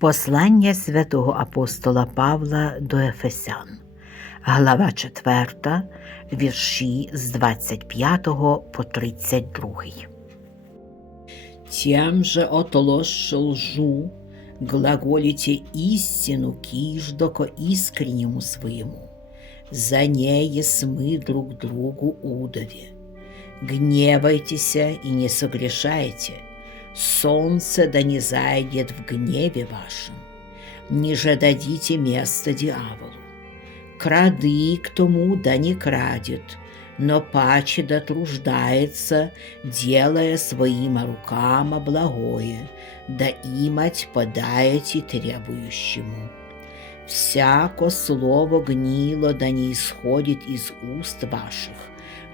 Послання святого апостола Павла до Ефесян, глава 4, вірші з 25 по 32. Тем же отложше лжу, глаголите истину киждоко искреннему своему. За ней мы друг другу удове. Гневайтеся и не согрешайте. Солнце да не зайдет в гневе вашем. Ниже дадите место дьяволу. Крады к тому да не крадет, но паче да труждается, делая своим рукам благое, да имать подаете требующему. Всяко слово гнило да не исходит из уст ваших,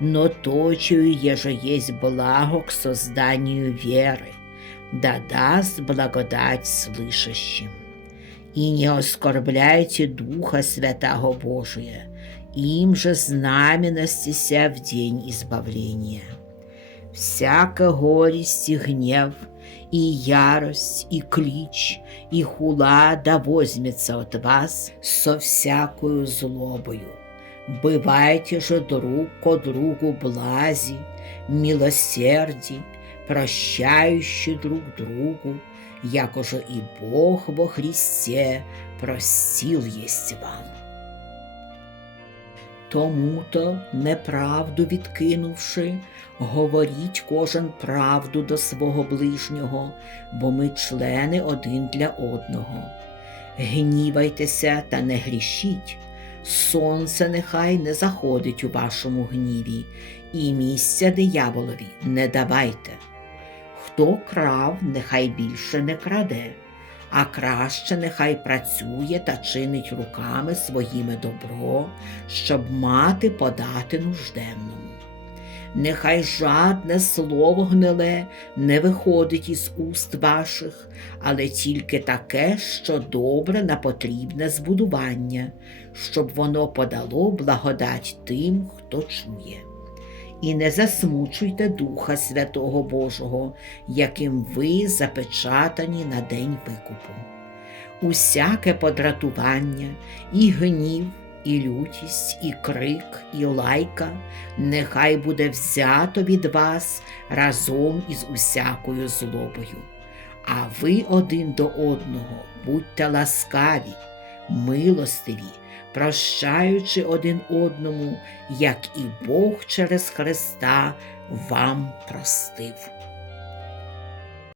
но точую, еже есть благо к созданию веры, да даст благодать слышащим. И не оскорбляйте Духа Святого Божия, им же знаменостися в день избавления. Всяка горесть и гнев, и ярость, и клич, и хула да возьмется от вас со всякою злобою. Бывайте же друг ко другу блази, милосердий, прощающий друг другу, якоже и Бог во Христе простил есть вам. Тому-то, неправду відкинувши, говоріть кожен правду до свого ближнього, бо ми члени один для одного. Гнівайтеся та не грішіть, сонце нехай не заходить у вашому гніві, і місця дияволові не давайте. Хто крав, нехай більше не краде, а краще нехай працює та чинить руками своїми добро, щоб мати подати нужденному. Нехай жадне слово гниле не виходить із уст ваших, але тільки таке, що добре на потрібне збудування, щоб воно подало благодать тим, хто чує. І не засмучуйте Духа Святого Божого, яким ви запечатані на день викупу. Усяке подратування, і гнів, і лютість, і крик, і лайка нехай буде взято від вас разом із усякою злобою. А ви один до одного будьте ласкаві, милостиві, прощаючи один одному, як і Бог через Христа вам простив.